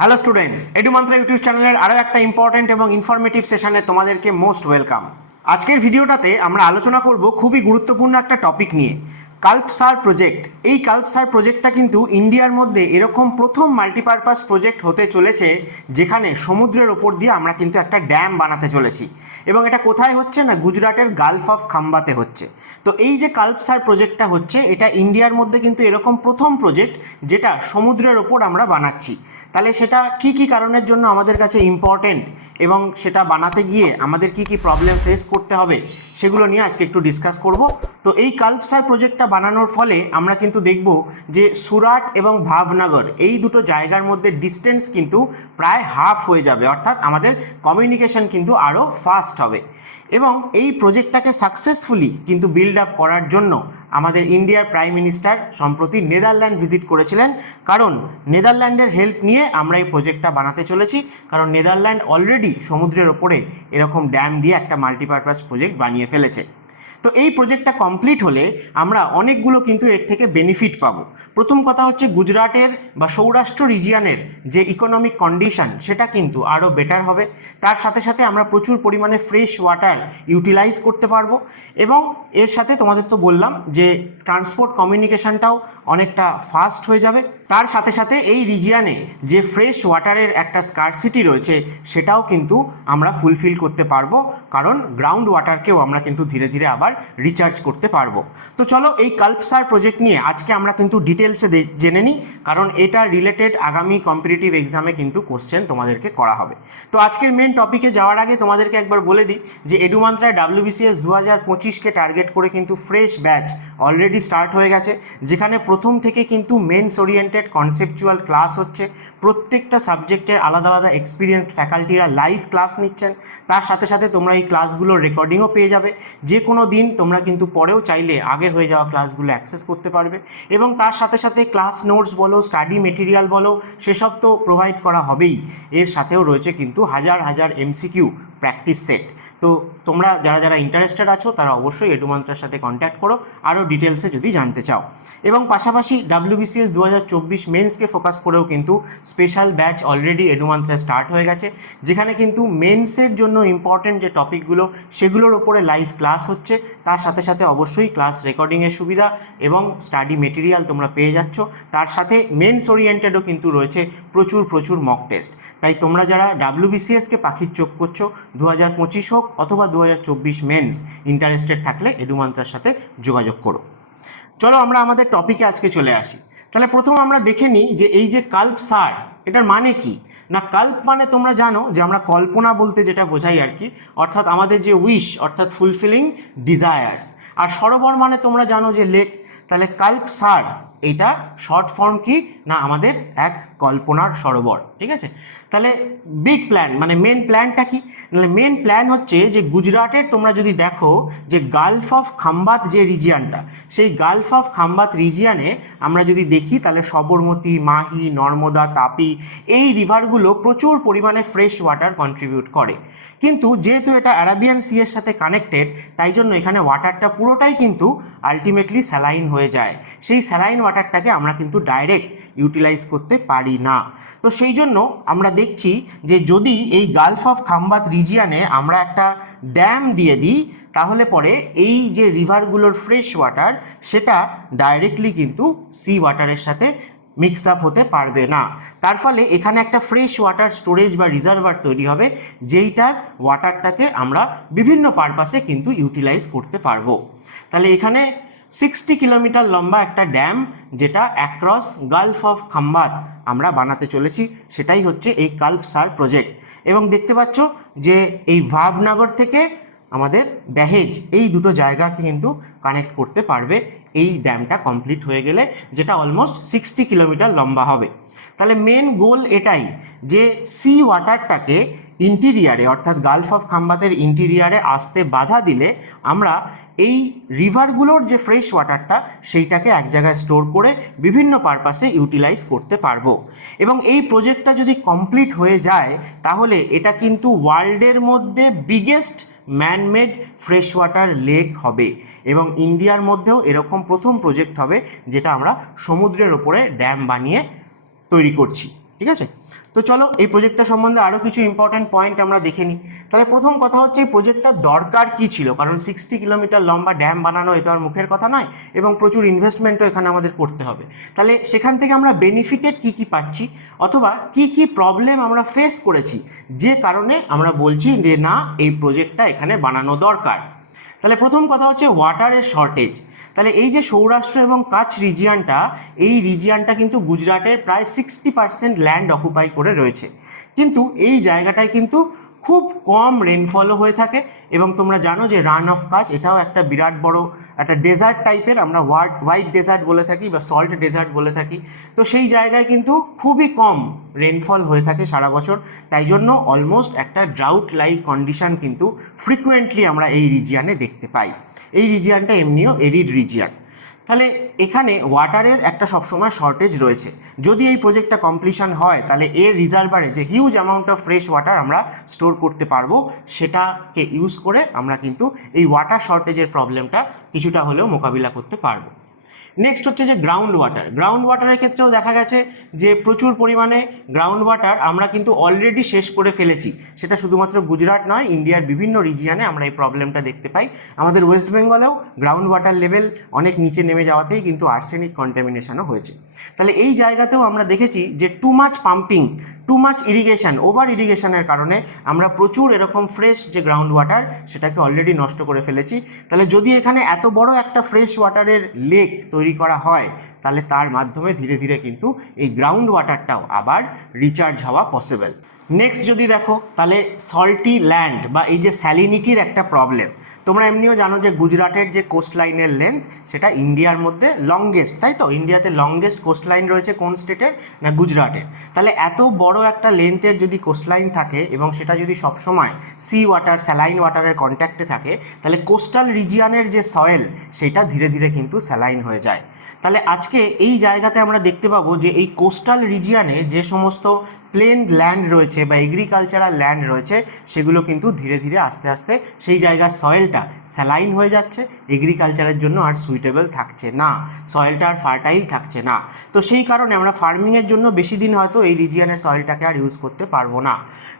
Hello students, এডুমান্ত্রা YouTube চ্যানেলের আরও একটা ইম্পর্টেন্ট এবং ইনফরমেটিভ সেশনে তোমাদেরকে মোস্ট ওয়েলকাম। আজকের ভিডিওটাতে আমরা আলোচনা করব খুবই গুরুত্বপূর্ণ একটা টপিক নিয়ে, কাল্পসার প্রজেক্ট। এই কাল্পসার প্রজেক্টটা কিন্তু ইন্ডিয়ার মধ্যে এরকম প্রথম মাল্টিপারপাস প্রজেক্ট হতে চলেছে যেখানে সমুদ্রের ওপর দিয়ে আমরা কিন্তু একটা ড্যাম বানাতে চলেছি। এবং এটা কোথায় হচ্ছে না, গুজরাটের গালফ অফ খাম্বাতে হচ্ছে। তো এই যে কাল্পসার প্রজেক্টটা হচ্ছে, এটা ইন্ডিয়ার মধ্যে কিন্তু এরকম প্রথম প্রজেক্ট যেটা সমুদ্রের ওপর আমরা বানাচ্ছি। তাহলে সেটা কি কি কারণের জন্য আমাদের কাছে ইম্পর্টেন্ট এবং সেটা বানাতে গিয়ে আমাদের কি কি প্রবলেম ফেস করতে হবে সেগুলো নিয়ে আজকে একটু ডিসকাস করব। তো এই কাল্পসার প্রজেক্টটা বানানোর ফলে আমরা কিন্তু দেখব যে সুরাট এবং ভাবনগর এই দুটো জায়গার মধ্যে ডিস্টেন্স কিন্তু প্রায় হাফ হয়ে যাবে, অর্থাৎ আমাদের কমিউনিকেশন কিন্তু আরও ফাস্ট হবে। এবং এই প্রজেক্টটাকে সাকসেসফুলি কিন্তু বিল্ড আপ করার জন্য আমাদের ইন্ডিয়ার প্রাইম মিনিস্টার সম্প্রতি নেদারল্যান্ড ভিজিট করেছিলেন, কারণ নেদারল্যান্ডের হেল্প নিয়ে আমরা এই প্রজেক্টটা বানাতে চলেছি। কারণ নেদারল্যান্ড অলরেডি সমুদ্রের ওপরে এরকম ড্যাম দিয়ে একটা মাল্টিপারপাস প্রজেক্ট বানিয়ে ফেলেছে। তো এই প্রজেক্টটা কমপ্লিট হলে আমরা অনেকগুলো কিন্তু এর থেকে বেনিফিট পাবো। প্রথম কথা হচ্ছে, গুজরাটের বা সৌরাষ্ট্র রিজিয়নের যে ইকোনমিক কন্ডিশন সেটা কিন্তু আরও বেটার হবে। তার সাথে সাথে আমরা প্রচুর পরিমাণে ফ্রেশ ওয়াটার ইউটিলাইজ করতে পারবো। এবং এর সাথে তোমাদের তো বললাম যে ট্রান্সপোর্ট কমিউনিকেশনটাও অনেকটা ফাস্ট হয়ে যাবে। তার সাথে সাথে এই রিজিয়নে যে ফ্রেশ ওয়াটারের একটা স্কারসিটি রয়েছে সেটাও কিন্তু আমরা ফুলফিল করতে পারবো, কারণ গ্রাউন্ড ওয়াটারকেও আমরা কিন্তু ধীরে ধীরে আবার রিচার্জ করতে পারবো। তো চলো এই কাল্পসার প্রজেক্ট নিয়ে আজকে আমরা কিন্তু ডিটেলসে জেনে নিই, কারণ এটা রিলেটেড আগামী কম্পিটিটিভ এক্সামে কিন্তু কোশ্চেন তোমাদেরকে করা হবে। তো আজকের মেন টপিকে যাওয়ার আগে তোমাদেরকে একবার বলে দিই যে এডুমান্ত্রায় WBCS 2025কে টার্গেট করে কিন্তু ফ্রেশ ব্যাচ অলরেডি স্টার্ট হয়ে গেছে, যেখানে প্রথম থেকে কিন্তু মেন্স ওরিয়েন্টেড কনসেপচুয়াল ক্লাস হচ্ছে। প্রত্যেকটা সাবজেক্টের আলাদা আলাদা এক্সপিরিয়েন্সড ফ্যাকাল্টিরা লাইভ ক্লাস নিচ্ছেন। তার সাথে সাথে তোমরা এই ক্লাসগুলোর রেকর্ডিংও পেয়ে যাবে। যে কোনো দিন তোমরা কিন্তু পরেও চাইলে আগে হয়ে যাওয়া ক্লাসগুলো অ্যাক্সেস করতে পারবে। এবং তার সাথে সাথে ক্লাস নোটস বলো, স্টাডি মেটেরিয়াল বলো, সেসব তো প্রোভাইড করা হবেই। এর সাথেও রয়েছে কিন্তু হাজার হাজার MCQ প্র্যাকটিস সেট। তো তোমরা যারা যারা ইন্টারেস্টেড আছো তারা অবশ্যই এডুমান্ত্রার সাথে কন্ট্যাক্ট করো আরও ডিটেলসে যদি জানতে চাও। এবং পাশাপাশি WBCS 2024 মেন্সকে ফোকাস করেও কিন্তু স্পেশাল ব্যাচ অলরেডি এডুমান্ত্রায় স্টার্ট হয়ে গেছে, যেখানে কিন্তু মেন্সের জন্য ইম্পর্টেন্ট যে টপিকগুলো সেগুলোর ওপরে লাইভ ক্লাস হচ্ছে। তার সাথে সাথে অবশ্যই ক্লাস রেকর্ডিংয়ের সুবিধা এবং স্টাডি মেটেরিয়াল তোমরা পেয়ে যাচ্ছ। তার সাথে মেন্স ওরিয়েন্টেডও কিন্তু রয়েছে প্রচুর মক টেস্ট। তাই তোমরা যারা WBCSকে পাখির চোখ করছো, 2025 হোক অথবা 2024 মেন্স, ইন্টারেস্টেড থাকলে এডুমান্ত্রার সাথে যোগাযোগ করো। চলো আমরা আমাদের টপিকে আজকে চলে আসি। তাহলে প্রথম আমরা দেখে নিই যে এই যে কাল্পসার, এটার মানে কি না। কাল্প মানে তোমরা জানো যে আমরা কল্পনা বলতে যেটা বোঝাই আর কি, অর্থাৎ আমাদের যে উইশ, অর্থাৎ ফুলফিলিং ডিজায়ার্স। আর সরোবর মানে তোমরা জানো যে লেক। তাহলে কাল্পসার এটা শর্ট ফর্ম কি না, আমাদের এক কল্পনার সরোবর। ঠিক আছে, তাহলে বিগ প্ল্যান মানে মেন প্ল্যানটা কি, তাহলে মেন প্ল্যান হচ্ছে যে গুজরাটের তোমরা যদি দেখো যে গালফ অফ খাম্বাত যে রিজিয়ানটা, সেই গালফ অফ খাম্বাত রিজিয়ানে আমরা যদি দেখি তাহলে সবরমতী, মাহি, নর্মদা, তাপি এই রিভারগুলো প্রচুর পরিমাণে ফ্রেশ ওয়াটার কন্ট্রিবিউট করে। কিন্তু যেহেতু এটা অ্যারাবিয়ান সি এর সাথে কানেক্টেড, তাই জন্য এখানে ওয়াটারটা পুরোটাই কিন্তু আলটিমেটলি স্যালাইন হয়ে যায়। সেই স্যালাইন ওয়াটারটাকে আমরা কিন্তু ডাইরেক্ট ইউটিলাইজ করতে পারি না। তো সেই জন্য আমরা দেখছি যে যদি এই গালফ অফ খাম্বাত রিজিয়ানে আমরা একটা ড্যাম দিয়ে দিই, তাহলে পরে এই যে রিভারগুলোর ফ্রেশ ওয়াটার সেটা ডাইরেক্টলি কিন্তু সি ওয়াটারের সাথে মিক্স আপ হতে পারবে না। তার ফলে এখানে একটা ফ্রেশ ওয়াটার স্টোরেজ বা রিজার্ভার তৈরি হবে, যেইটার ওয়াটারটাকে আমরা বিভিন্ন পারপাসে কিন্তু ইউটিলাইজ করতে পারবো। তাহলে এখানে 60 কিলোমিটার লম্বা একটা ড্যাম যেটা অ্যাক্রস গালফ অফ খাম্বাত আমরা বানাতে চলেছি, সেটাই হচ্ছে এই কাল্পসার প্রজেক্ট। এবং দেখতে পাচ্ছ যে এই ভাবনগর থেকে আমাদের দহেজ এই দুটো জায়গাকে কিন্তু কানেক্ট করতে পারবে এই ড্যামটা কমপ্লিট হয়ে গেলে, যেটা অলমোস্ট 60 কিলোমিটার লম্বা হবে। তাহলে মেন গোল এটাই যে সি ওয়াটারটাকে ইন্টিরিয়ারে, অর্থাৎ গালফ অফ খাম্বাতের ইন্টিরিয়ারে আসতে বাধা দিলে আমরা এই রিভারগুলোর যে ফ্রেশ ওয়াটারটা সেইটাকে এক জায়গায় স্টোর করে বিভিন্ন পারপাসে ইউটিলাইজ করতে পারবো। এবং এই প্রজেক্টটা যদি কমপ্লিট হয়ে যায় তাহলে এটা কিন্তু ওয়ার্ল্ডের মধ্যে biggest man-made fresh water lake হবে, এবং ইন্ডিয়ার মধ্যেও এরকম প্রথম প্রজেক্ট হবে যেটা আমরা সমুদ্রের ওপরে ড্যাম বানিয়ে তৈরি করছি। ঠিক আছে। তো চলো এই প্রজেক্টটা সম্বন্ধে আরও কিছু ইম্পর্টেন্ট পয়েন্ট আমরা দেখে নিই। তাহলে প্রথম কথা হচ্ছে এই প্রজেক্টটার দরকার কী ছিল, কারণ 60 কিলোমিটার লম্বা ড্যাম বানানো এটা আর মুখের কথা নয়, এবং প্রচুর ইনভেস্টমেন্টও এখানে আমাদের করতে হবে। তাহলে সেখান থেকে আমরা বেনিফিটেড কী কী পাচ্ছি, অথবা কী কী প্রবলেম আমরা ফেস করেছি যে কারণে আমরা বলছি যে না এই প্রজেক্টটা এখানে বানানো দরকার। তাহলে প্রথম কথা হচ্ছে ওয়াটারের শর্টেজ। তাহলে এই যে সৌরাষ্ট্র এবং কাছ রিজিয়ানটা, এই রিজিয়ানটা কিন্তু গুজরাটের প্রায় 60% ল্যান্ড অকুপাই করে রয়েছে, কিন্তু এই জায়গাটায় কিন্তু খুব কম রেনফলও হয়ে থাকে। এবং তোমরা জানো যে রান অফ কাচ এটাও একটা বিরাট বড় একটা ডেজার্ট টাইপের, আমরা হোয়াইট ডেজার্ট বলে থাকি বা সল্ট ডেজার্ট বলে থাকি। তো সেই জায়গায় কিন্তু খুবই কম রেনফল হয়ে থাকে সারা বছর, তাই জন্য অলমোস্ট একটা ড্রাউট লাইক কন্ডিশন কিন্তু ফ্রিকুয়েন্টলি আমরা এই রিজিয়ানে দেখতে পাই। এই রিজিয়ানটা এমনিও এরিড রিজিয়ান। তাহলে এখানে ওয়াটারের একটা সবসময় শর্টেজ রয়েছে। যদি এই প্রজেক্টটা কমপ্লিশন হয় তাহলে এর রিজার্ভারে যে huge amount of fresh water আমরা স্টোর করতে পারবো, সেটাকে ইউজ করে আমরা কিন্তু এই ওয়াটার শর্টেজের প্রবলেমটা কিছুটা হলেও মোকাবিলা করতে পারবো। নেক্সট হচ্ছে যে গ্রাউন্ড ওয়াটার। গ্রাউন্ড ওয়াটারের ক্ষেত্রেও দেখা গেছে যে প্রচুর পরিমাণে গ্রাউন্ড ওয়াটার আমরা কিন্তু অলরেডি শেষ করে ফেলেছি। সেটা শুধুমাত্র গুজরাট নয়, ইন্ডিয়ার বিভিন্ন রিজিয়ানে আমরা এই প্রবলেমটা দেখতে পাই। আমাদের ওয়েস্ট বেঙ্গলেও গ্রাউন্ড ওয়াটার লেভেল অনেক নিচে নেমে যাওয়াতেই কিন্তু আর্সেনিক কন্টামিনেশনও হয়েছে। তাহলে এই জায়গাতেও আমরা দেখেছি যে too much pumping, too much irrigation, over ইরিগেশনের কারণে আমরা প্রচুর এরকম ফ্রেশ যে গ্রাউন্ড ওয়াটার সেটাকে অলরেডি নষ্ট করে ফেলেছি। তাহলে যদি এখানে এত বড় একটা ফ্রেশ ওয়াটারের লেক তৈরি করা হয়, তাহলে তার মাধ্যমে ধীরে ধীরে কিন্তু এই গ্রাউন্ড ওয়াটারটাও আবার রিচার্জ হওয়া পসিবল। নেক্সট যদি দেখো তাহলে সল্টি ল্যান্ড বা এই যে স্যালিনিটির একটা প্রবলেম। তোমরা এমনিও জানো যে গুজরাটের যে কোস্ট লাইনের লেন্থ সেটা ইন্ডিয়ার মধ্যে লংগেস্ট, তাই তো? ইন্ডিয়াতে লংগেস্ট কোস্ট লাইন রয়েছে কোন স্টেটের? না গুজরাটের। তাহলে এত বড় একটা লেন্থের যদি কোস্ট লাইন থাকে এবং সেটা যদি সবসময় সি ওয়াটার, স্যালাইন ওয়াটারের কন্ট্যাক্টে থাকে, তাহলে কোস্টাল রিজিয়ানের যে সয়েল সেটা ধীরে ধীরে কিন্তু স্যালাইন হয়ে যায়। তাহলে আজকে এই জায়গাতে আমরা দেখতে পাবো যে এই কোস্টাল রিজিয়ানে যে সমস্ত প্লেন ল্যান্ড রয়েছে বা এগ্রিকালচারাল ল্যান্ড রয়েছে, সেগুলো কিন্তু ধীরে ধীরে আস্তে আস্তে সেই জায়গার সয়েলটা স্যালাইন হয়ে যাচ্ছে, এগ্রিকালচারের জন্য আর সুইটেবল থাকছে না, সয়েলটা আর ফার্টাইল থাকছে না। তো সেই কারণে আমরা ফার্মিংয়ের জন্য বেশি দিন হয়তো এই রিজিয়ানের সয়েলটাকে আর ইউজ করতে পারবো না।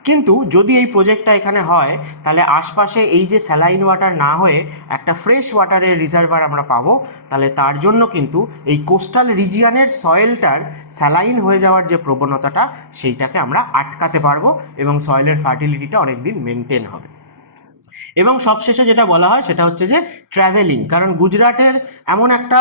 কিন্তু যদি এই প্রজেক্টটা এখানে হয়, তাহলে আশপাশে এই যে স্যালাইন ওয়াটার না হয়ে একটা ফ্রেশ ওয়াটারের রিজার্ভার আমরা পাবো। তাহলে তার জন্য কিন্তু এই কোস্টাল রিজিয়ানের সয়েলটার স্যালাইন হয়ে যাওয়ার যে প্রবণতাটা, সেইটাকে আমরা আটকাতে পারবো এবং সয়েলের ফার্টিলিটিটা অনেক দিন মেনটেন হবে। এবং সবশেষে যেটা বলা হয় সেটা হচ্ছে যে ট্র্যাভেলিং। কারণ গুজরাটের এমন একটা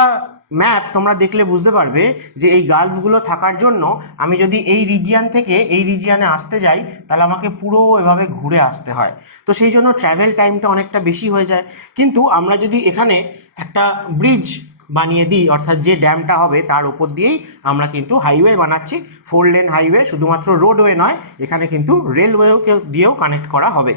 ম্যাপ তোমরা দেখলে বুঝতে পারবে যে এই গালফগুলো থাকার জন্য আমি যদি এই রিজিয়ান থেকে এই রিজিয়ানে আসতে যাই, তাহলে আমাকে পুরো এভাবে ঘুরে আসতে হয়। তো সেই জন্য ট্র্যাভেল টাইমটা অনেকটা বেশি হয়ে যায়। কিন্তু আমরা যদি এখানে একটা ব্রিজ বানিয়ে দিই, অর্থাৎ যে ড্যামটা হবে তার উপর দিয়েই আমরা কিন্তু হাইওয়ে বানাচ্ছি, 4 লেন হাইওয়ে, শুধুমাত্র রোডওয়ে নয়, এখানে কিন্তু রেলওয়েকে দিয়েও কানেক্ট করা হবে।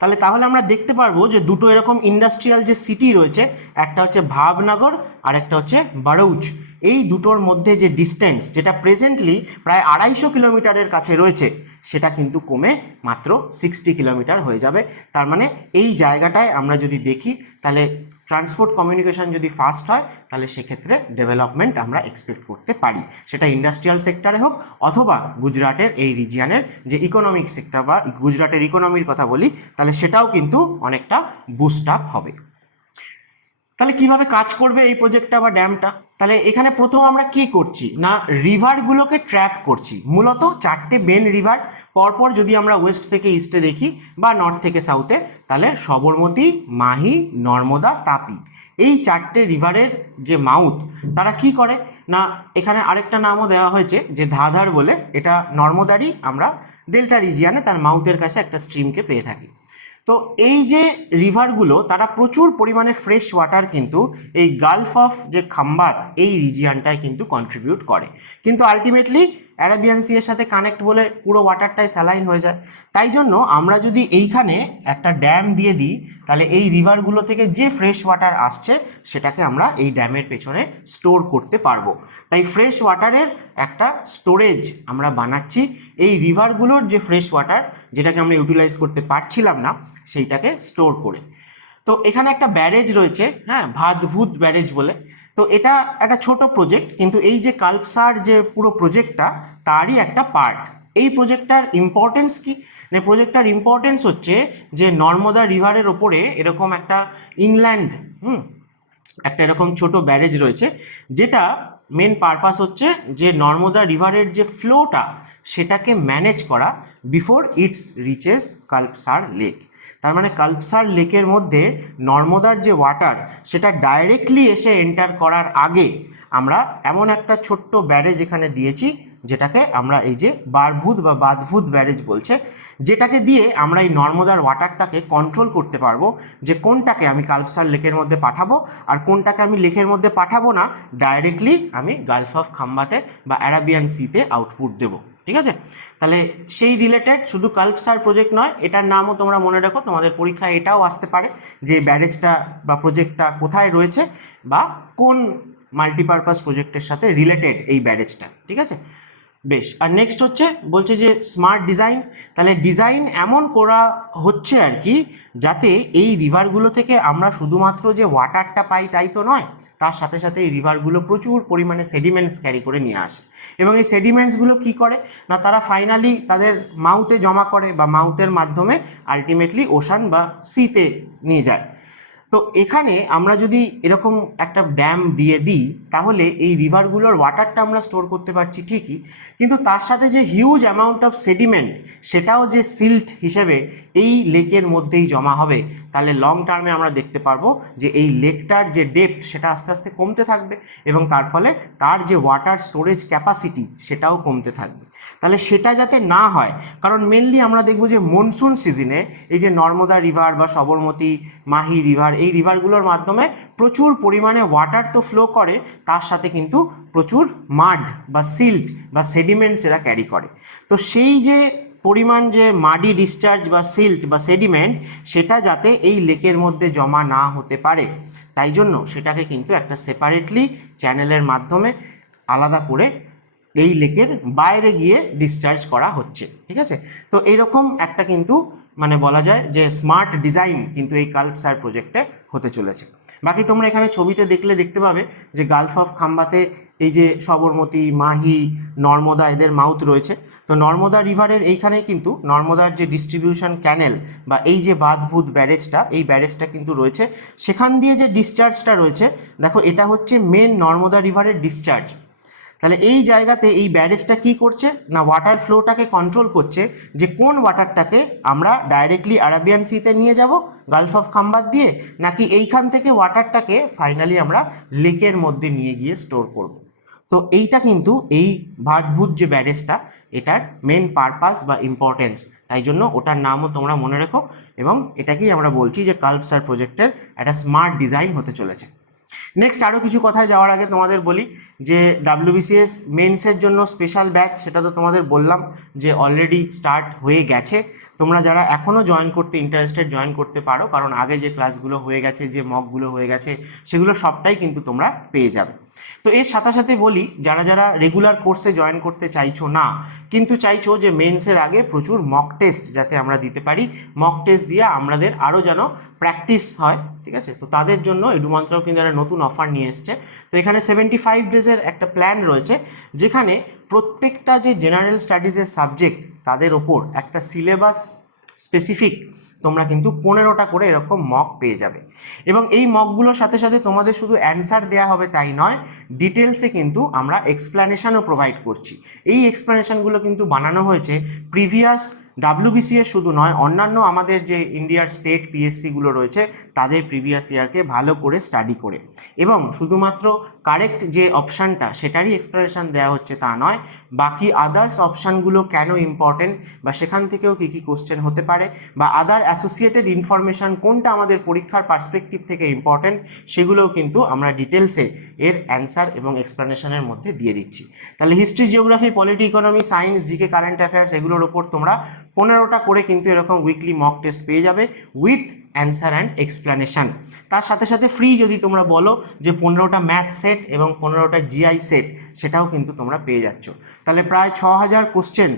তাহলে আমরা দেখতে পারবো যে দুটো এরকম ইন্ডাস্ট্রিয়াল যে সিটি রয়েছে, একটা হচ্ছে ভাবনগর আর একটা হচ্ছে বারৌচ। এই দুটোর মধ্যে যে ডিস্টেন্স, যেটা প্রেজেন্টলি প্রায় 250 কিলোমিটারের কাছে রয়েছে, সেটা কিন্তু কমে মাত্র 60 কিলোমিটার হয়ে যাবে। তার মানে এই জায়গাটায় আমরা যদি দেখি, তাহলে ট্রান্সপোর্ট কমিউনিকেশন যদি ফাস্ট হয়, তাহলে সেক্ষেত্রে ডেভেলপমেন্ট আমরা এক্সপেক্ট করতে পারি, সেটা ইন্ডাস্ট্রিয়াল সেক্টরে হোক অথবা গুজরাটের এই রিজিয়ানের যে ইকোনমিক সেক্টর বা গুজরাটের ইকোনমির কথা বলি, তাহলে সেটাও কিন্তু অনেকটা বুস্ট আপ হবে। তাহলে কিভাবে কাজ করবে এই প্রজেক্টটা বা ড্যামটা? তাহলে এখানে প্রথম আমরা কি করছি না, রিভারগুলোকে ট্র্যাপ করছি। মূলত 4টে মেন রিভার পরপর যদি আমরা ওয়েস্ট থেকে ইস্টে দেখি বা নর্থ থেকে সাউথে, তাহলে সবরমতী, মাহি, নর্মদা, তাপি, এই 4টে রিভারের যে মাউথ, তারা কি করে না, এখানে আরেকটা নামও দেওয়া হয়েছে যে ধাধার বলে। এটা নর্মদারই আমরা ডেল্টা রিজিয়ানে তার মাউথের কাছে একটা স্ট্রিমকে পেয়ে থাকি। তো এই যে রিভারগুলো, তারা প্রচুর পরিমাণে ফ্রেশ ওয়াটার কিন্তু এই গালফ অফ যে খাম্বাত এই রিজিয়ানটায় কিন্তু কন্ট্রিবিউট করে, কিন্তু আলটিমেটলি অ্যারাবিয়ান সি এর সাথে কানেক্ট বলে পুরো ওয়াটারটাই স্যালাইন হয়ে যায়। তাই জন্য আমরা যদি এইখানে একটা ড্যাম দিয়ে দিই, তাহলে এই রিভারগুলো থেকে যে ফ্রেশ ওয়াটার আসছে সেটাকে আমরা এই ড্যামের পেছনে স্টোর করতে পারবো। তাই ফ্রেশ ওয়াটারের একটা স্টোরেজ আমরা বানাচ্ছি, এই রিভারগুলোর যে ফ্রেশ ওয়াটার যেটাকে আমরা ইউটিলাইজ করতে পারছিলাম না, সেইটাকে স্টোর করে। তো এখানে একটা ব্যারেজ রয়েছে, হ্যাঁ, ভাদভূত ব্যারেজ বলে। তো এটা একটা ছোট প্রজেক্ট, কিন্তু এই যে কাল্পসার যে পুরো প্রজেক্টটা তারই একটা পার্ট। এই প্রজেক্টটার ইম্পর্টেন্স কি? মানে প্রজেক্টটার ইম্পর্টেন্স হচ্ছে যে নর্মদা রিভারের ওপরে এরকম একটা ইনল্যান্ড একটা এরকম ছোট ব্যারেজ রয়েছে, যেটা মেন পারপাস হচ্ছে যে নর্মদা রিভারের যে ফ্লোটা সেটাকে ম্যানেজ করা বিফোর ইটস রিচেস কাল্পসার লেক। তার মানে কাল্পসার লেকের মধ্যে নর্মদার যে ওয়াটার সেটা ডাইরেক্টলি এসে এন্টার করার আগে আমরা এমন একটা ছোট্ট ব্যারেজ এখানে দিয়েছি, যেটাকে আমরা এই যে বারভূত বা বাদভূত ব্যারেজ বলছে, যেটাকে দিয়ে আমরা এই নর্মদার ওয়াটারটাকে কন্ট্রোল করতে পারবো যে কোনটাকে আমি কাল্পসার লেকের মধ্যে পাঠাবো আর কোনটাকে আমি লেকের মধ্যে পাঠাবো না, ডাইরেক্টলি আমি গালফ অফ খাম্বাতে বা অ্যারাবিয়ান সিতে আউটপুট দেবো। ঠিক আছে, তাহলে সেই রিলেটেড শুধু কাল্পসার প্রজেক্ট নয়, এটার নামও তোমরা মনে রাখো, তোমাদের পরীক্ষায় এটাও আসতে পারে যে ব্যারেজটা বা প্রজেক্টটা কোথায় রয়েছে বা কোন মাল্টিপারপাস প্রজেক্টের সাথে রিলেটেড এই ব্যারেজটা। ঠিক আছে, বেশ। আর নেক্সট হচ্ছে বলছে যে স্মার্ট ডিজাইন। তাহলে ডিজাইন এমন করা হচ্ছে আর কি, যাতে এই রিভারগুলো থেকে আমরা শুধুমাত্র যে ওয়াটারটা পাই তাই তো নয়, তার সাথে সাথে এই রিভারগুলো প্রচুর পরিমাণে সেডিমেন্টস ক্যারি করে নিয়ে আসে। এবং এই সেডিমেন্টসগুলো কী করে না, তারা ফাইনালি তাদের মাউথে জমা করে বা মাউথের মাধ্যমে আলটিমেটলি ওশান বা সিতে নিয়ে যায়। তো এখানে আমরা যদি এরকম একটা ড্যাম দিয়ে দিই, তাহলে এই রিভারগুলোর ওয়াটারটা আমরা স্টোর করতে পারছি ঠিকই, কিন্তু তার সাথে যে হিউজ অ্যামাউন্ট অফ সেডিমেন্ট সেটাও যে সিল্ট হিসেবে এই লেকের মধ্যেই জমা হবে, তাহলে লং টার্মে আমরা দেখতে পারবো যে এই লেকটার যে ডেপথ সেটা আস্তে আস্তে কমতে থাকবে এবং তার ফলে তার যে ওয়াটার স্টোরেজ ক্যাপাসিটি সেটাও কমতে থাকবে। তাহলে সেটা যাতে না হয়, কারণ মেনলি আমরা দেখব যে মনসুন সিজনে এই যে নর্মদা রিভার বা সবরমতী, মাহি রিভার, এই রিভারগুলোর মাধ্যমে প্রচুর পরিমাণে ওয়াটার তো ফ্লো করে, তার সাথে কিন্তু প্রচুর মাড বা সিল্ট বা সেডিমেন্টস এরা ক্যারি করে। তো সেই যে পরিমাণ যে মাডি ডিসচার্জ বা সিল্ট বা সেডিমেন্ট, সেটা যাতে এই লেকের মধ্যে জমা না হতে পারে, তাই জন্য সেটাকে কিন্তু একটা সেপারেটলি চ্যানেলের মাধ্যমে আলাদা করে এই লেকের বাইরে গিয়ে ডিসচার্জ করা হচ্ছে। ঠিক আছে, তো এইরকম একটা কিন্তু মানে বলা যায় যে স্মার্ট ডিজাইন কিন্তু এই কাল্পসার প্রজেক্টে হতে চলেছে। বাকি তোমরা এখানে ছবিতে দেখলে দেখতে পাবে যে গালফ অফ খাম্বাতে এই যে সবরমতী, মাহি, নর্মদা এদের মাউথ রয়েছে। তো নর্মদা রিভারের এইখানে কিন্তু নর্মদার যে ডিস্ট্রিবিউশন ক্যানেল বা এই যে বাদভূত ব্যারেজটা, এই ব্যারেজটা কিন্তু রয়েছে, সেখান দিয়ে যে ডিসচার্জটা রয়েছে, দেখো এটা হচ্ছে মেন নর্মদা রিভারের ডিসচার্জ। তাহলে এই জায়গাতে এই ব্যারেজটা কি করছে না, ওয়াটার ফ্লোটাকে কন্ট্রোল করছে যে কোন ওয়াটারটাকে আমরা ডাইরেক্টলি আরাবিয়ান সিতে নিয়ে যাব গালফ অফ খাম্বাত দিয়ে, নাকি এইখান থেকে ওয়াটারটাকে ফাইনালি আমরা লেকের মধ্যে নিয়ে গিয়ে স্টোর করব। তো এইটা কিন্তু এই বাদভূত যে ব্যারেজটা, এটার মেন পারপাস বা ইম্পর্টেন্স, তাই জন্য ওটার নামও তোমরা মনে রেখো। এবং এটাকেই আমরা বলছি যে কাল্পসার প্রজেক্টের একটা স্মার্ট ডিজাইন হতে চলেছে। নেক্সট আরও কিছু কথায় যাওয়ার আগে তোমাদের বলি যে WBCS মেন্সের জন্য স্পেশাল ব্যাচ, সেটা তো তোমাদের বললাম যে অলরেডি স্টার্ট হয়ে গেছে। তোমরা যারা এখনও জয়েন করতে ইন্টারেস্টেড জয়েন করতে পারো, কারণ আগে যে ক্লাসগুলো হয়ে গেছে, যে মকগুলো হয়ে গেছে, সেগুলো সবটাই কিন্তু তোমরা পেয়ে যাবে। তো এর সাথে সাথে বলি, যারা যারা রেগুলার কোর্সে জয়েন করতে চাইছো না, কিন্তু চাইছো যে মেন্সের আগে প্রচুর মক টেস্ট যাতে আমরা দিতে পারি, মক টেস্ট দিয়ে আমাদের আরও যেন প্র্যাকটিস হয়, ঠিক আছে, তো তাদের জন্য এডুমন্ত্রাও কিন্তু একটা নতুন অফার নিয়ে এসছে। তো এখানে 75 ডেজের একটা প্ল্যান রয়েছে, যেখানে প্রত্যেকটা যে জেনারেল স্টাডিজের সাবজেক্ট তাদের ওপর একটা সিলেবাস স্পেসিফিক তোমরা কিন্তু 15টা করে এরকম মক পেয়ে যাবে। এবং এই মকগুলোর সাথে সাথে তোমাদের শুধু অ্যান্সার দেওয়া হবে তাই নয়, ডিটেলসে কিন্তু আমরা এক্সপ্লানেশনও প্রোভাইড করছি। এই এক্সপ্লানেশনগুলো কিন্তু বানানো হয়েছে প্রিভিয়াস WBCS শুধু নয়, অন্যান্য আমাদের যে ইন্ডিয়ার স্টেট PSCগুলো রয়েছে তাদের প্রিভিয়াস ইয়ারকে ভালো করে স্টাডি করে। এবং শুধুমাত্র কারেক্ট যে অপশানটা সেটারই এক্সপ্লানেশন দেওয়া হচ্ছে তা নয়, বাকি আদার্স অপশানগুলো কেন ইম্পর্টেন্ট বা সেখান থেকেও কী কী কোশ্চেন হতে পারে বা আদার অ্যাসোসিয়েটেড ইনফরমেশান কোনটা আমাদের পরীক্ষার পার্সপেক্টিভ থেকে ইম্পর্টেন্ট, সেগুলোও কিন্তু আমরা ডিটেলসে এর অ্যান্সার এবং এক্সপ্লানেশনের মধ্যে দিয়ে দিচ্ছি। তাহলে history, geography, polity, economy, science, GK, current affairs, এগুলোর ওপর তোমরা 15টা করে কিন্তু এরকম উইকলি মক টেস্ট পেয়ে যাবে উইথ অ্যান্সার অ্যান্ড এক্সপ্লানেশান। তার সাথে সাথে ফ্রি যদি তোমরা বলো যে 15টা ম্যাথ সেট এবং 15টা GI সেট, সেটাও কিন্তু তোমরা পেয়ে যাচ্ছ। তাহলে প্রায় 6000 কোশ্চেন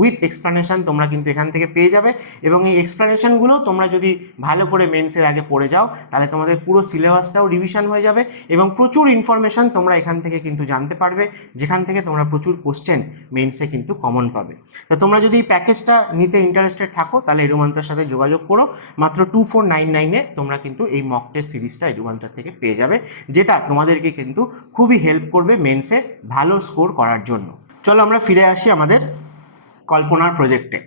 উইথ এক্সপ্লানেশন তোমরা কিন্তু এখান থেকে পেয়ে যাবে, এবং এই এক্সপ্লানেশনগুলো তোমরা যদি ভালো করে মেন্সের আগে পড়ে যাও তাহলে তোমাদের পুরো সিলেবাসটাও রিভিশন হয়ে যাবে এবং প্রচুর ইনফরমেশন তোমরা এখান থেকে কিন্তু জানতে পারবে, যেখান থেকে তোমরা প্রচুর কোশ্চেন মেন্সে কিন্তু কমন পাবে। তো তোমরা যদি এই প্যাকেজটা নিতে ইন্টারেস্টেড থাকো তাহলে এডুমান্ত্রার সাথে যোগাযোগ করো। মাত্র 2499-এ তোমরা কিন্তু এই মক টেস্ট সিরিজটা এডুমান্ত্রার থেকে পেয়ে যাবে, যেটা তোমাদেরকে কিন্তু খুবই হেল্প করবে মেন্সে ভালো স্কোর করার জন্য। চলো আমরা ফিরে আসি আমাদের কল্পনার প্রজেক্টে।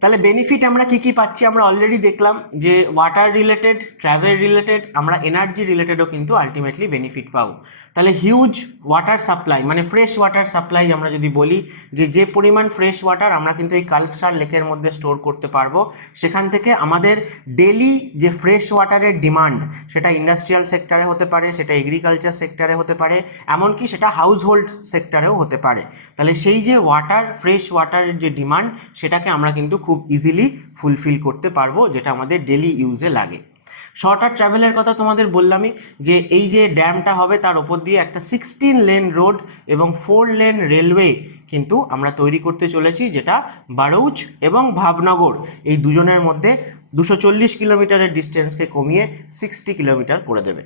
তাহলে বেনিফিট আমরা কি কি পাচ্ছি আমরা অলরেডি দেখলাম, যে ওয়াটার রিলেটেড, ট্রাভেল রিলেটেড, আমরা এনার্জি রিলেটেডও কিন্তু আলটিমেটলি বেনিফিট পাবো। তাহলে হিউজ ওয়াটার সাপ্লাই, মানে ফ্রেশ ওয়াটার সাপ্লাই আমরা যদি বলি, যে পরিমাণ ফ্রেশ ওয়াটার আমরা কিন্তু এই কাল্পসার লেকের মধ্যে স্টোর করতে পারবো, সেখান থেকে আমাদের ডেলি যে ফ্রেশ ওয়াটারের ডিমান্ড, সেটা ইন্ডাস্ট্রিয়াল সেক্টরে হতে পারে, সেটা এগ্রিকালচার সেক্টরে হতে পারে, এমনকি সেটা হাউস হোল্ড সেক্টরেও হতে পারে। তাহলে সেই যে ওয়াটার, ফ্রেশ ওয়াটারের যে ডিমান্ড, সেটাকে আমরা কিন্তু খুব ইজিলি ফুলফিল করতে পারবো, যেটা আমাদের ডেলি ইউজে লাগে। শর্টার ট্রাভেলের কথা তোমাদের বললামই, যে এই যে ড্যামটা হবে তার ওপর দিয়ে একটা 16 লেন রোড এবং 4 লেন রেলওয়ে কিন্তু আমরা তৈরি করতে চলেছি, যেটা বারৌচ এবং ভাবনগর এই দুজনের মধ্যে 240 কিলোমিটারের ডিস্টেন্সকে কমিয়ে 60 কিলোমিটার করে দেবে।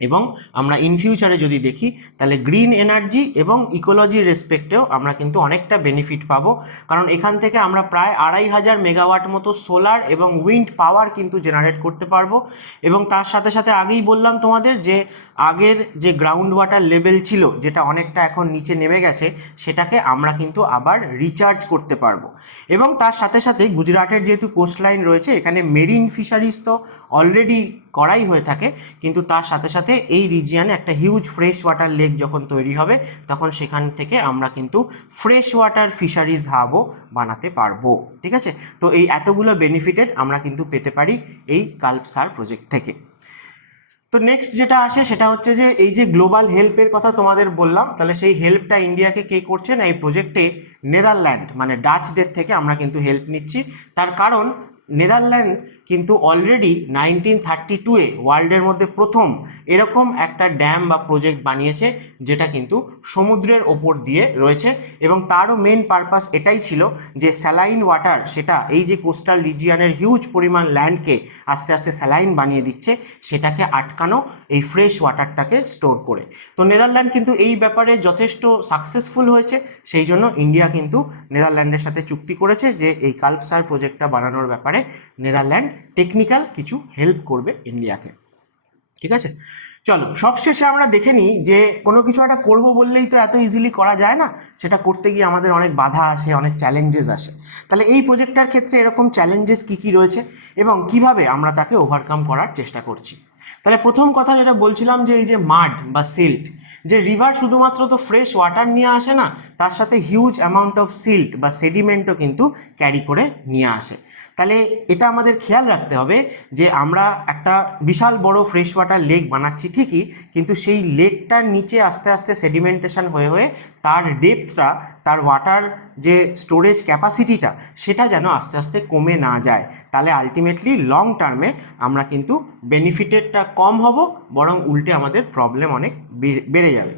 এবং আমরা ইন ফিউচারে যদি দেখি তাহলে গ্রিন এনার্জি এবং ইকোলজির রেসপেক্টেও আমরা কিন্তু অনেকটা বেনিফিট পাবো, কারণ এখান থেকে আমরা প্রায় 2500 মেগাওয়াট মতো সোলার এবং উইন্ড পাওয়ার কিন্তু জেনারেট করতে পারবো। এবং তার সাথে সাথে আগেই বললাম তোমাদের যে আগের যে গ্রাউন্ড ওয়াটার লেভেল ছিল, যেটা অনেকটা এখন নিচে নেমে গেছে, সেটাকে আমরা কিন্তু আবার রিচার্জ করতে পারবো। এবং তার সাথে সাথে গুজরাটের যেহেতু কোস্টলাইন রয়েছে, এখানে মেরিন ফিশারিজ তো অলরেডি করাই হয়ে থাকে, কিন্তু তার সাথে সাথে এই রিজিয়নে একটা হিউজ ফ্রেশ ওয়াটার লেক যখন তৈরি হবে, তখন সেখান থেকে আমরা কিন্তু ফ্রেশ ওয়াটার ফিশারিজ হাবও বানাতে পারবো। ঠিক আছে, তো এই এতগুলো বেনিফিটেড আমরা কিন্তু পেতে পারি এই কাল্পসার প্রজেক্ট থেকে। তো নেক্সট যেটা আসে সেটা হচ্ছে যে এই যে গ্লোবাল হেল্পের কথা তোমাদের বললাম, তাহলে সেই হেল্পটা ইন্ডিয়াকে কে করছে না, এই প্রজেক্টে নেদারল্যান্ড মানে ডাচদের থেকে আমরা কিন্তু হেল্প নিচ্ছি। তার কারণ নেদারল্যান্ড কিন্তু অলরেডি 1932-এ ওয়ার্ল্ডের মধ্যে প্রথম এরকম একটা ড্যাম বা প্রজেক্ট বানিয়েছে, যেটা কিন্তু সমুদ্রের ওপর দিয়ে রয়েছে। এবং তারও মেন পারপাস এটাই ছিল যে স্যালাইন ওয়াটার, সেটা এই যে কোস্টাল রিজিয়নের হিউজ পরিমাণ ল্যান্ডকে আস্তে আস্তে স্যালাইন বানিয়ে দিচ্ছে, সেটাকে আটকানো এই ফ্রেশ ওয়াটারটাকে স্টোর করে। তো নেদারল্যান্ড কিন্তু এই ব্যাপারে যথেষ্ট সাকসেসফুল হয়েছে, সেই জন্য ইন্ডিয়া কিন্তু নেদারল্যান্ডের সাথে চুক্তি করেছে যে এই কাল্পসার প্রজেক্টটা বানানোর ব্যাপারে নেদারল্যান্ড টেকনিক্যাল কিছু হেল্প করবে ইন্ডিয়াকে। ঠিক আছে, চলো সবশেষে আমরা দেখে নিই যে কোনো কিছু একটা করবো বললেই তো এত ইজিলি করা যায় না, সেটা করতে গিয়ে আমাদের অনেক বাধা আসে, অনেক চ্যালেঞ্জেস আসে। তাহলে এই প্রজেক্টটার ক্ষেত্রে এরকম চ্যালেঞ্জেস কী কী রয়েছে এবং কিভাবে আমরা তাকে ওভারকাম করার চেষ্টা করছি। তাহলে প্রথম কথা যেটা বলছিলাম, যে এই যে মাড বা সিল্ট, যে রিভার শুধুমাত্র তো ফ্রেশ ওয়াটার নিয়ে আসে না, তার সাথে হিউজ অ্যামাউন্ট অফ সিল্ট বা সেডিমেন্টও কিন্তু ক্যারি করে নিয়ে আসে। তাহলে এটা আমাদের খেয়াল রাখতে হবে যে আমরা একটা বিশাল বড় ফ্রেশ ওয়াটার লেক বানাচ্ছি ঠিকই, কিন্তু সেই লেকটার নিচে আস্তে আস্তে সেডিমেন্টেশন হয়ে হয়ে তার ডেপথটা, তার ওয়াটার যে স্টোরেজ ক্যাপাসিটিটা, সেটা যেন আস্তে আস্তে কমে না যায়। তাহলে আলটিমেটলি লং টার্মে আমরা কিন্তু বেনিফিটেডটা কম হব, বরং উল্টে আমাদের প্রবলেম অনেক বেড়ে যাবে।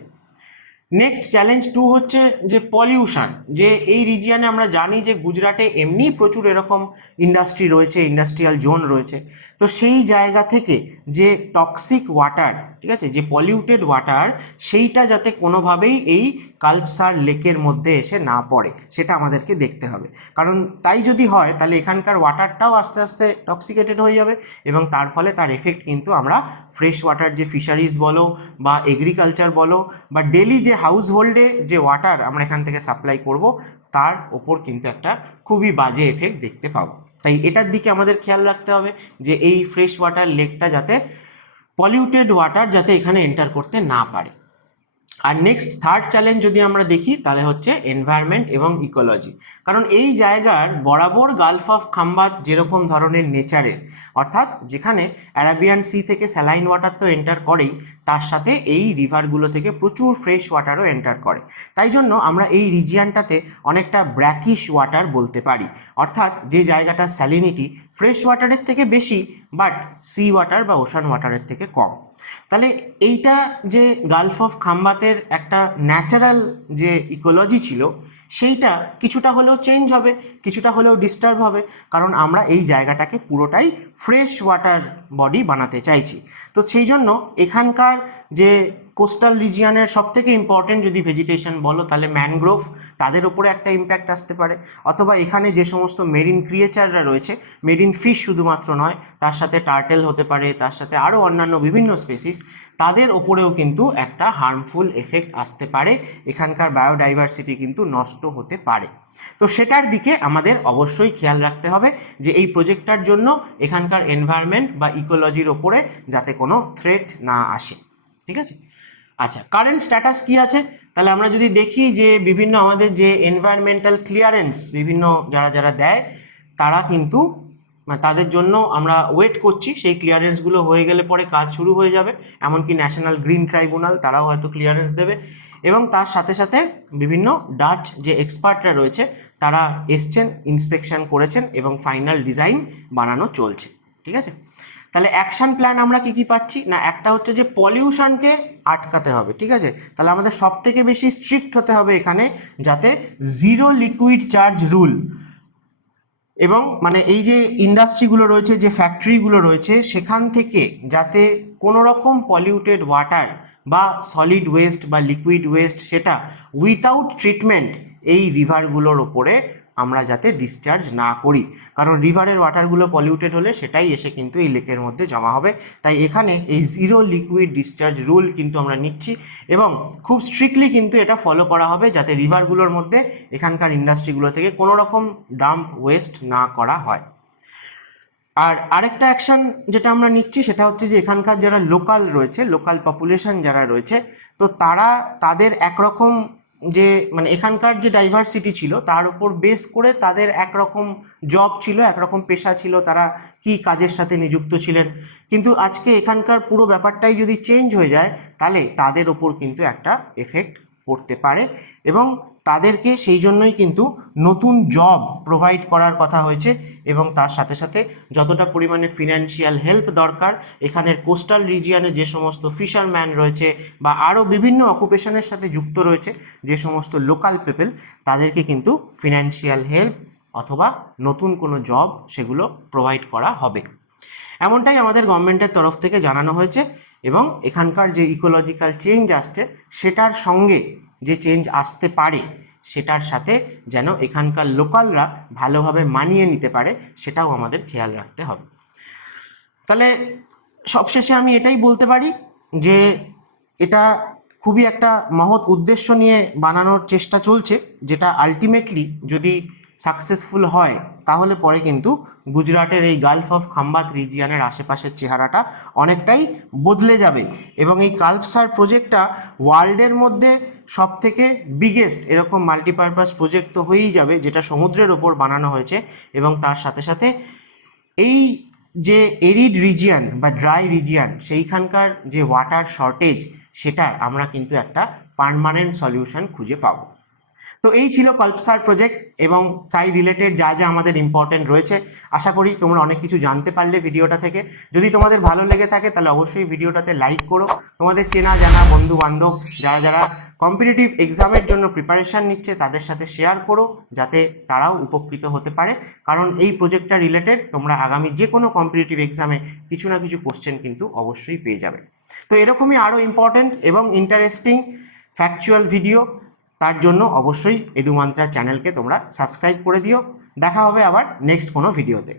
নেক্সট চ্যালেঞ্জ 2 হচ্ছে যে পলিউশন। যে এই রিজিয়নে আমরা জানি যে গুজরাটে এমনি প্রচুর এরকম ইন্ডাস্ট্রি রয়েছে, ইন্ডাস্ট্রিয়াল জোন রয়েছে। তো সেই জায়গা থেকে যে টক্সিক ওয়াটার, ঠিক আছে, যে পলিউটেড ওয়াটার, সেইটা যাতে কোনোভাবেই এই কাল্পসার লেকের মধ্যে এসে না পড়ে, সেটা আমাদেরকে দেখতে হবে। কারণ তাই যদি হয় তাহলে এখানকার ওয়াটারটাও আস্তে আস্তে টক্সিকেটেড হয়ে যাবে, এবং তার ফলে তার এফেক্ট কিন্তু আমরা ফ্রেশ ওয়াটার যে ফিশারিজ বলো বা এগ্রিকালচার বলো বা ডেলি যে হাউস হোল্ডে যে ওয়াটার আমরা এখান থেকে সাপ্লাই করব, তার ওপর কিন্তু একটা খুবই বাজে এফেক্ট দেখতে পাবো। তাই এটার দিকে আমাদের খেয়াল রাখতে হবে যে এই ফ্রেশ ওয়াটার লেকটা যাতে পলিউটেড ওয়াটার যাতে এখানে এন্টার করতে না পারে। আর নেক্সট থার্ড চ্যালেঞ্জ যদি আমরা দেখি তাহলে হচ্ছে এনভায়রনমেন্ট এবং ইকোলজি। কারণ এই জায়গার বরাবর গালফ অফ খাম্বাত যেরকম ধরনের নেচারের, অর্থাৎ যেখানে অ্যারাবিয়ান সি থেকে স্যালাইন ওয়াটার তো এন্টার করেই, তার সাথে এই রিভারগুলো থেকে প্রচুর ফ্রেশ ওয়াটারও এন্টার করে। তাই জন্য আমরা এই রিজিয়নটাতে অনেকটা ব্র্যাকিশ ওয়াটার বলতে পারি, অর্থাৎ যে জায়গাটার স্যালিনিটি ফ্রেশ ওয়াটারের থেকে বেশি বাট সি ওয়াটার বা ওশান ওয়াটারের থেকে কম। তাহলে এইটা যে গালফ অফ খাম্বাতের একটা ন্যাচারাল যে ইকোলজি ছিল সেইটা কিছুটা হলেও চেঞ্জ হবে, কিছুটা হলেও ডিস্টার্ব হবে, কারণ আমরা এই জায়গাটাকে পুরোটাই ফ্রেশ ওয়াটার বডি বানাতে চাইছি। তো সেই জন্য এখানকার যে কোস্টাল রিজিয়নের সবথেকে ইম্পর্টেন্ট যদি ভেজিটেশন বলো তাহলে ম্যানগ্রোভ, তাদের ওপরে একটা ইম্প্যাক্ট আসতে পারে, অথবা এখানে যে সমস্ত মেরিন ক্রিয়েচাররা রয়েছে, মেরিন ফিশ শুধুমাত্র নয়, তার সাথে টার্টেল হতে পারে, তার সাথে আরও অন্যান্য বিভিন্ন স্পেসিস, তাদের ওপরেও কিন্তু একটা হার্মফুল এফেক্ট আসতে পারে, এখানকার বায়োডাইভার্সিটি কিন্তু নষ্ট হতে পারে। তো সেটার দিকে আমাদের অবশ্যই খেয়াল রাখতে হবে যে এই প্রজেক্টটার জন্য এখানকার এনভায়রনমেন্ট বা ইকোলজির ওপরে যাতে কোনো থ্রেট না আসে। ঠিক আছে, আচ্ছা, কারেন্ট স্ট্যাটাস কি আছে? তাহলে আমরা যদি দেখি যে বিভিন্ন আমাদের যে এনভায়রনমেন্টাল ক্লিয়ারেন্স বিভিন্ন যারা দেয়, তারা কিন্তু তাদের জন্য আমরা ওয়েট করছি, সেই ক্লিয়ারেন্সগুলো হয়ে গেলে পরে কাজ শুরু হয়ে যাবে। এমনকি ন্যাশনাল গ্রিন ট্রাইব্যুনাল তারাও হয়তো ক্লিয়ারেন্স দেবে, এবং তার সাথে সাথে বিভিন্ন ডাচ যে এক্সপার্টরা রয়েছে তারা এসছেন, ইন্সপেকশন করেছেন এবং ফাইনাল ডিজাইন বানানো চলছে। ঠিক আছে, তাহলে অ্যাকশন প্ল্যান আমরা কি পাচ্ছি না, একটা হচ্ছে যে পলিউশনকে আটকাতে হবে। ঠিক আছে, তাহলে আমাদের সব থেকে বেশি স্ট্রিক্ট হতে হবে এখানে, যাতে জিরো লিকুইড চার্জ রুল, এবং মানে এই যে ইন্ডাস্ট্রিগুলো রয়েছে, যে ফ্যাক্টরিগুলো রয়েছে, সেখান থেকে যাতে কোনো রকম পলিউটেড ওয়াটার বা সলিড ওয়েস্ট বা লিকুইড ওয়েস্ট সেটা উইথাউট ট্রিটমেন্ট এই রিভারগুলোর ওপরে আমরা যাতে ডিসচার্জ না করি, কারণ রিভারের ওয়াটারগুলো পলিউটেড হলে সেটাই এসে কিন্তু এই লেকের মধ্যে জমা হবে। তাই এখানে এই জিরো লিকুইড ডিসচার্জ রুল কিন্তু আমরা নিচ্ছি, এবং খুব স্ট্রিক্টলি কিন্তু এটা ফলো করা হবে যাতে রিভারগুলোর মধ্যে এখানকার ইন্ডাস্ট্রিগুলো থেকে কোনো রকম ডাম্প ওয়েস্ট না করা হয়। আর আরেকটা অ্যাকশন যেটা আমরা নিচ্ছি সেটা হচ্ছে যে এখানকার যারা লোকাল রয়েছে, লোকাল পপুলেশন যারা রয়েছে, তো তারা তাদের একরকম যে মানে এখানকার যে ডাইভার্সিটি ছিল তার উপর বেস করে তাদের একরকম জব ছিল, একরকম পেশা ছিল, তারা কি কাজের সাথে নিযুক্ত ছিলেন, কিন্তু আজকে এখানকার পুরো ব্যাপারটাই যদি চেঞ্জ হয়ে যায় তাহলে তাদের ওপর কিন্তু একটা এফেক্ট পড়তে পারে, এবং তাদেরকে সেই জন্যই কিন্তু নতুন জব প্রোভাইড করার কথা হয়েছে, এবং তার সাথে সাথে যতটা পরিমাণে ফিনান্সিয়াল হেল্প দরকার এখানের কোস্টাল রিজিয়নে যে সমস্ত ফিশারম্যান রয়েছে বা আরও বিভিন্ন অকুপেশনের সাথে যুক্ত রয়েছে যে সমস্ত লোকাল পিপল, তাদেরকে কিন্তু ফিনান্সিয়াল হেল্প অথবা নতুন কোনো জব সেগুলো প্রোভাইড করা হবে, এমনটাই আমাদের গভর্নমেন্টের তরফ থেকে জানানো হয়েছে। এবং এখানকার যে ইকোলজিক্যাল চেঞ্জ আসছে সেটার সঙ্গে যে চেঞ্জ আসতে পারে সেটার সাথে যেন এখানকার লোকালরা ভালোভাবে মানিয়ে নিতে পারে সেটাও আমাদের খেয়াল রাখতে হবে। তাহলে সবশেষে আমি এটাই বলতে পারি যে এটা খুবই একটা মহৎ উদ্দেশ্য নিয়ে বানানোর চেষ্টা চলছে, যেটা আলটিমেটলি যদি সাকসেসফুল হয় তাহলে পরে কিন্তু গুজরাটের এই গালফ অফ খাম্বাত রিজিয়নের আশেপাশের চেহারাটা অনেকটাই বদলে যাবে, এবং এই কাল্পসার প্রজেক্টটা ওয়ার্ল্ডের মধ্যে সব থেকে বিগেস্ট এরকম মাল্টিপারপাস প্রজেক্ট তো হয়েই যাবে যেটা সমুদ্রের ওপর বানানো হয়েছে, এবং তার সাথে সাথে এই যে এরিড রিজিয়ন বা ড্রাই রিজিয়ন সেইখানকার যে ওয়াটার শর্টেজ সেটার আমরা কিন্তু একটা পার্মানেন্ট সলিউশন খুঁজে পাবো। তো এই ছিল কাল্পসার প্রজেক্ট এবং তাই রিলেটেড যা যা আমাদের ইম্পর্টেন্ট রয়েছে। আশা করি তোমরা অনেক কিছু জানতে পারলে ভিডিওটা থেকে। যদি তোমাদের ভালো লেগে থাকে তাহলে অবশ্যই ভিডিওটাতে লাইক করো, তোমাদের চেনা জানা বন্ধু বান্ধব যারা কম্পিটিটিভ এক্সামের জন্য প্রিপারেশান নিচ্ছে তাদের সাথে শেয়ার করো, যাতে তারাও উপকৃত হতে পারে, কারণ এই প্রজেক্টটা রিলেটেড তোমরা আগামী যে কোনো কম্পিটিটিভ এক্সামে কিছু না কিছু কোশ্চেন কিন্তু অবশ্যই পেয়ে যাবে। তো এরকমই আরও ইম্পর্টেন্ট এবং ইন্টারেস্টিং ফ্যাকচুয়াল ভিডিও তার জন্য অবশ্যই এডুমান্ত্রা চ্যানেলকে তোমরা সাবস্ক্রাইব করে দিও। দেখা হবে আবার নেক্সট কোনো ভিডিওতে।